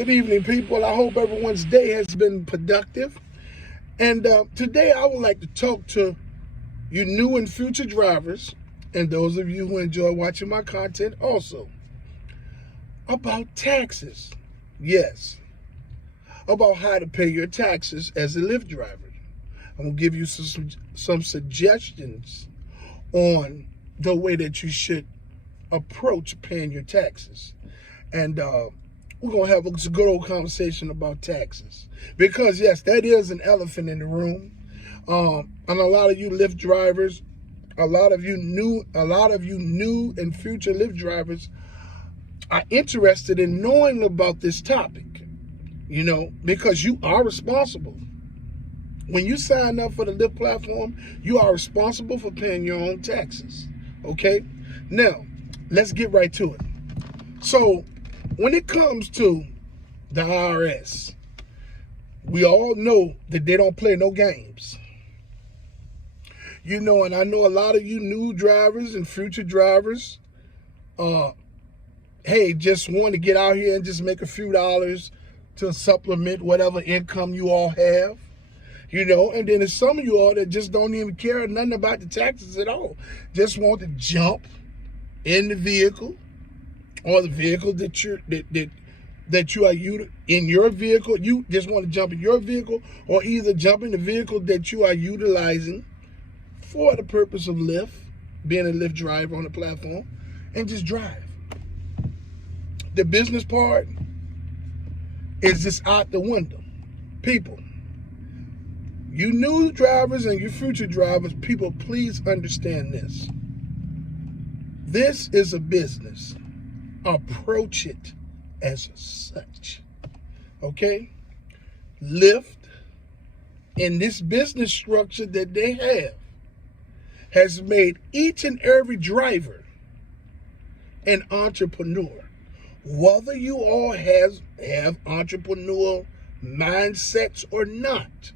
Good evening, people. I hope everyone's day has been productive. And today I would like to talk to you new and future drivers, and those of you who enjoy watching my content also, about taxes. Yes, about how to pay your taxes as a Lyft driver. I'm going to give you some suggestions on the way that you should approach paying your taxes. And we're going to have a good old conversation about taxes. Because, yes, that is an elephant in the room. And a lot of you Lyft drivers, a lot of you new and future Lyft drivers are interested in knowing about this topic, because you are responsible. When you sign up for the Lyft platform, you are responsible for paying your own taxes, okay? Now, let's get right to it. So, when it comes to the IRS, we all know that they don't play no games. And I know a lot of you new drivers and future drivers, just want to get out here and just make a few dollars to supplement whatever income you all have. And then there's some of you all that just don't even care nothing about the taxes at all. Just want to jump in the vehicle, or the vehicle that you are in your vehicle. You just want to jump in your vehicle, or either jump in the vehicle that you are utilizing for the purpose of Lyft, being a Lyft driver on the platform, and just drive. The business part is just out the window. People, you new drivers and you future drivers, people, please understand this. This is a business. Approach it as such, okay? Lyft, in this business structure that they have, has made each and every driver an entrepreneur. Whether you all have entrepreneurial mindsets or not,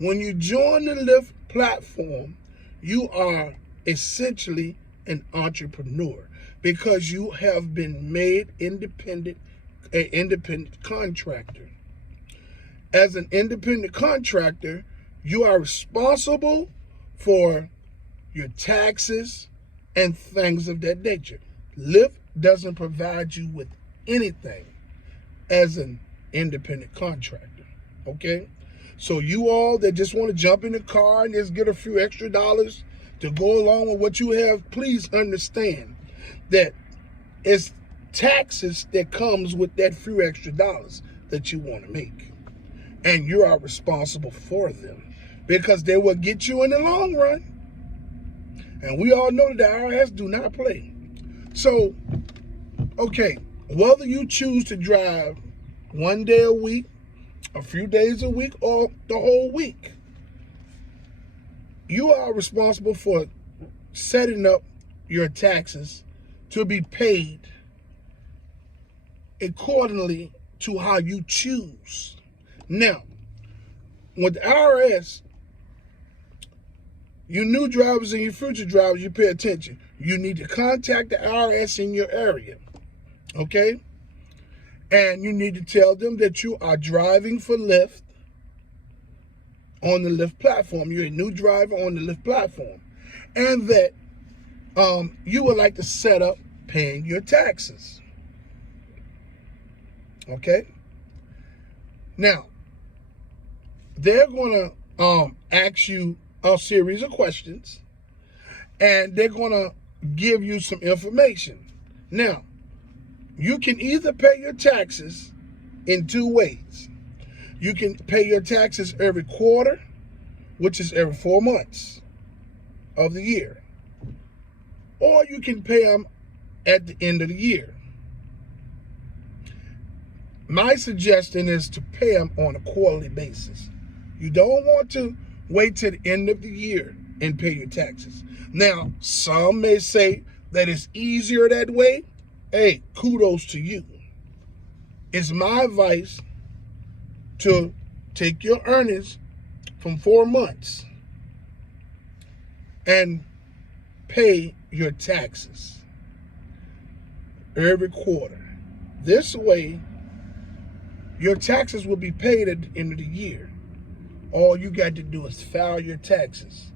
when you join the Lyft platform, you are essentially an entrepreneur, because you have been made an independent contractor. As an independent contractor, you are responsible for your taxes and things of that nature. Lyft doesn't provide you with anything as an independent contractor, okay? So you all that just want to jump in the car and just get a few extra dollars to go along with what you have, please understand that it's taxes that comes with that few extra dollars that you want to make. And you are responsible for them, because they will get you in the long run. And we all know that the IRS do not play. So, okay, whether you choose to drive one day a week, a few days a week, or the whole week, you are responsible for setting up your taxes to be paid accordingly to how you choose. Now, with the IRS, you new drivers and your future drivers, you pay attention. You need to contact the IRS in your area, okay? And you need to tell them that you are driving for Lyft on the Lyft platform. You're a new driver on the Lyft platform. And that you would like to set up paying your taxes. Okay? Now, they're going to ask you a series of questions, and they're going to give you some information. Now, you can either pay your taxes in two ways. You can pay your taxes every quarter, which is every 4 months of the year. Or you can pay them at the end of the year. My suggestion is to pay them on a quarterly basis. You don't want to wait till the end of the year and pay your taxes. Now, some may say that it's easier that way. Hey, kudos to you. It's my advice to take your earnings from 4 months and pay your taxes every quarter. This way, Your taxes will be paid at the end of the year. All you got to do is file your taxes,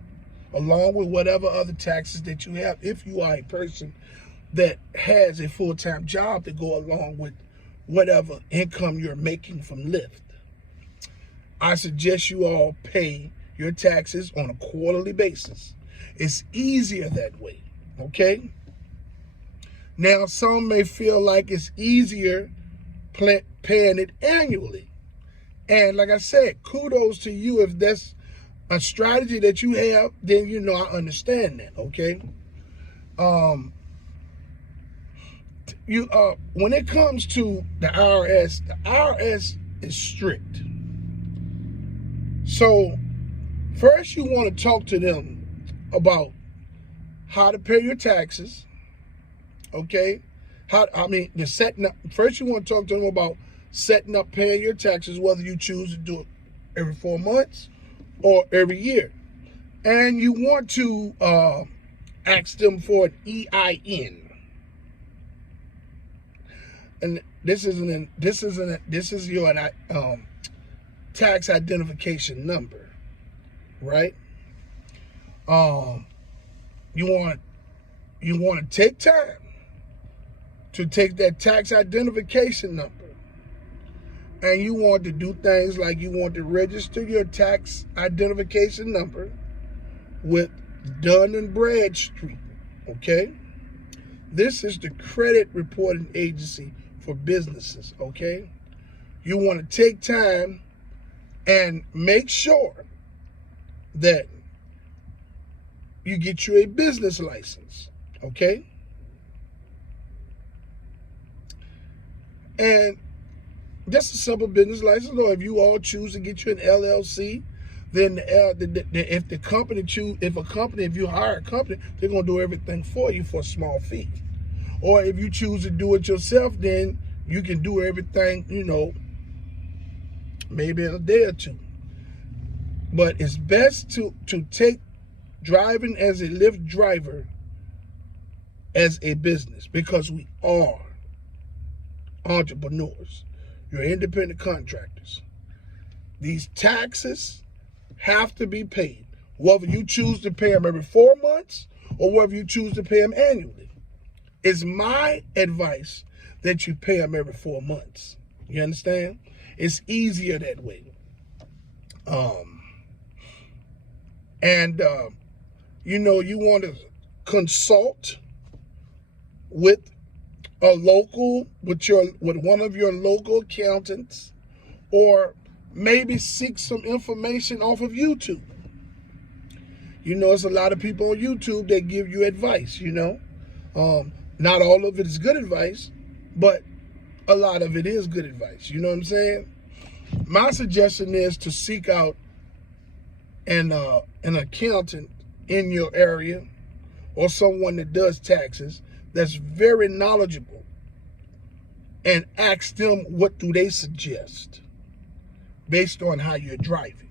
along with whatever other taxes that you have, if you are a person that has a full-time job to go along with whatever income you're making from Lyft. I suggest you all pay your taxes on a quarterly basis. It's easier that way, okay? Now, some may feel like it's easier paying it annually. And like I said, kudos to you. If that's a strategy that you have, then I understand that, okay? When it comes to the IRS is strict. So first you want to talk to them about how to pay your taxes, okay? First you want to talk to them about setting up paying your taxes, whether you choose to do it every 4 months or every year. And you want to ask them for an EIN. And this is your tax identification number, right? You want to take time to take that tax identification number, and you want to do things like you want to register your tax identification number with Dun & Bradstreet, okay? This is the credit reporting agency for businesses, okay? You want to take time and make sure that you get you a business license, okay? And just a simple business license, or if you all choose to get you an LLC, then if you hire a company, they're gonna do everything for you for a small fee. Or if you choose to do it yourself, then you can do everything, maybe in a day or two. But it's best to take driving as a Lyft driver as a business, because we are entrepreneurs. You're independent contractors. These taxes have to be paid, whether you choose to pay them every 4 months or whether you choose to pay them annually. It's my advice that you pay them every 4 months. You understand? It's easier that way. You want to consult with with one of your local accountants, or maybe seek some information off of YouTube. There's a lot of people on YouTube that give you advice, Not all of it is good advice, but a lot of it is good advice. You know what I'm saying? My suggestion is to seek out an accountant in your area, or someone that does taxes that's very knowledgeable, and ask them what do they suggest based on how you're driving,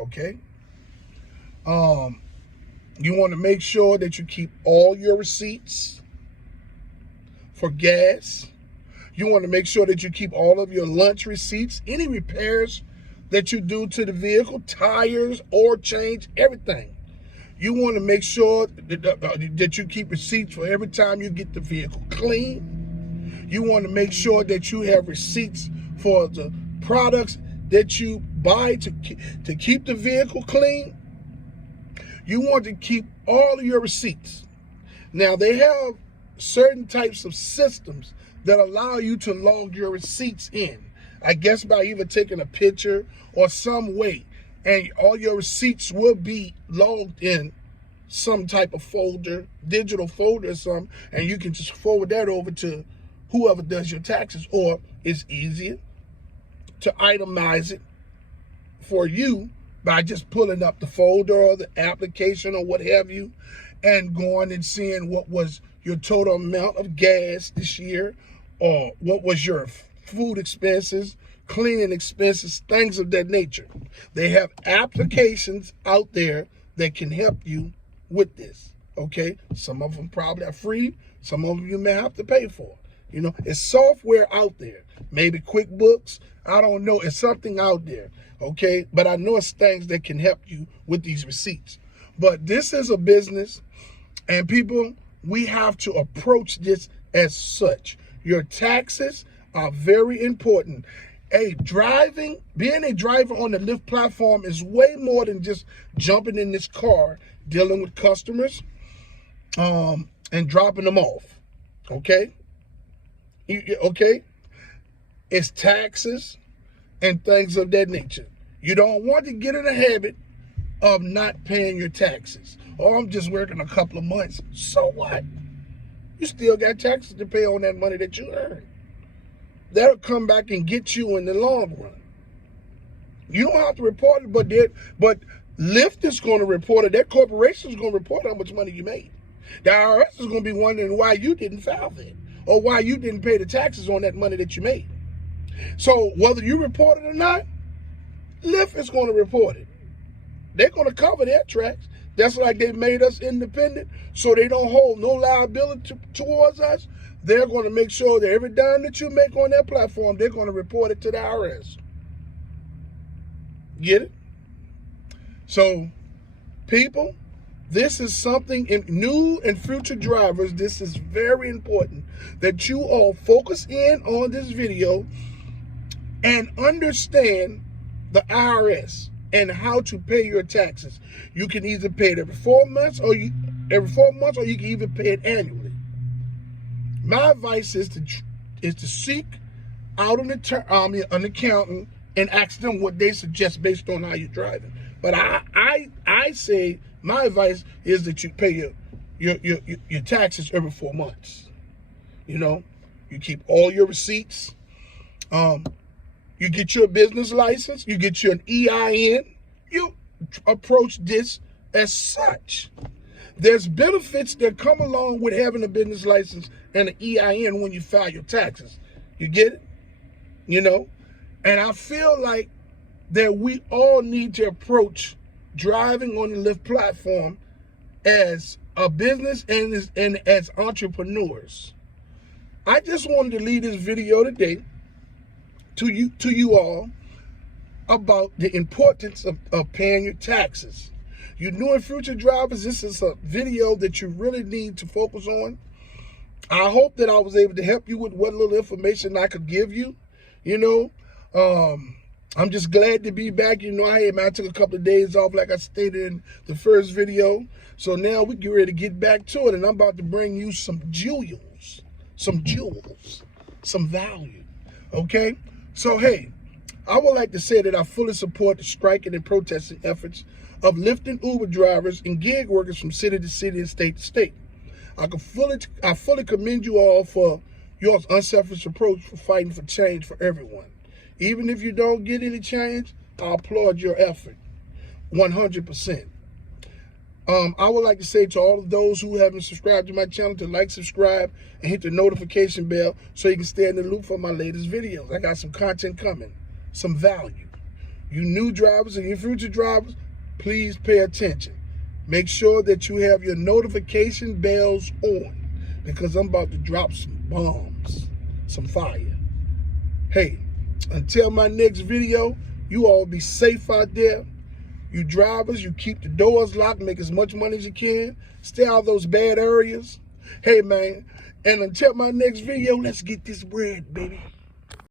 okay? You want to make sure that you keep all your receipts for gas. You want to make sure that you keep all of your lunch receipts, any repairs that you do to the vehicle, tires, oil change, everything. You want to make sure that you keep receipts for every time you get the vehicle clean. You want to make sure that you have receipts for the products that you buy to keep the vehicle clean. You want to keep all of your receipts. Now, they have certain types of systems that allow you to log your receipts in. I guess by either taking a picture or some way. And all your receipts will be logged in some type of folder, digital folder or something, and you can just forward that over to whoever does your taxes. Or it's easier to itemize it for you by just pulling up the folder or the application or what have you, and going and seeing what was your total amount of gas this year, or what was your food expenses, cleaning expenses, things of that nature. They have applications out there that can help you with this, okay? Some of them probably are free. Some of them you may have to pay for. You know, it's software out there. Maybe QuickBooks. I don't know. It's something out there. Okay. But I know it's things that can help you with these receipts. But this is a business, and people, we have to approach this as such. Your taxes are very important. Being a driver on the Lyft platform is way more than just jumping in this car, dealing with customers, and dropping them off. Okay? Okay? It's taxes and things of that nature. You don't want to get in a habit of not paying your taxes. Oh, I'm just working a couple of months. So what? You still got taxes to pay on that money that you earn. That'll come back and get you in the long run. You don't have to report it, but Lyft is going to report it. That corporation is going to report how much money you made. The IRS is going to be wondering why you didn't file that, or why you didn't pay the taxes on that money that you made. So whether you report it or not, Lyft is going to report it. They're going to cover their tracks. That's like they made us independent, so they don't hold no liability towards us. They're going to make sure that every dime that you make on their platform, they're going to report it to the IRS. Get it? So, people, this is something in new and future drivers. This is very important that you all focus in on this video and understand the IRS and how to pay your taxes. You can either pay it every 4 months, or you can even pay it annually. My advice is to seek out an accountant and ask them what they suggest based on how you're driving. But I say my advice is that you pay your taxes every 4 months. You know, you keep all your receipts. You get your business license. You get you an EIN. You approach this as such. There's benefits that come along with having a business license and an EIN when you file your taxes. You get it? You know? And I feel like that we all need to approach driving on the Lyft platform as a business and as entrepreneurs. I just wanted to leave this video today to you all about the importance of paying your taxes. You new and future drivers, this is a video that you really need to focus on. I hope that I was able to help you with what little information I could give you. You know, I'm just glad to be back. You know, I took a couple of days off, like I stated in the first video. So now we get ready to get back to it, and I'm about to bring you some jewels, some value. Okay? So, hey, I would like to say that I fully support the striking and protesting efforts of Lyft and Uber drivers and gig workers from city to city and state to state. I fully commend you all for your unselfish approach for fighting for change for everyone. Even if you don't get any change, I applaud your effort 100%. I would like to say to all of those who haven't subscribed to my channel to like, subscribe, and hit the notification bell so you can stay in the loop for my latest videos. I got some content coming, some value. You new drivers and your future drivers, please pay attention. Make sure that you have your notification bells on, because I'm about to drop some bombs, some fire. Hey, until my next video, you all be safe out there. You drivers, you keep the doors locked, make as much money as you can. Stay out of those bad areas. Hey, man, and until my next video, let's get this bread, baby.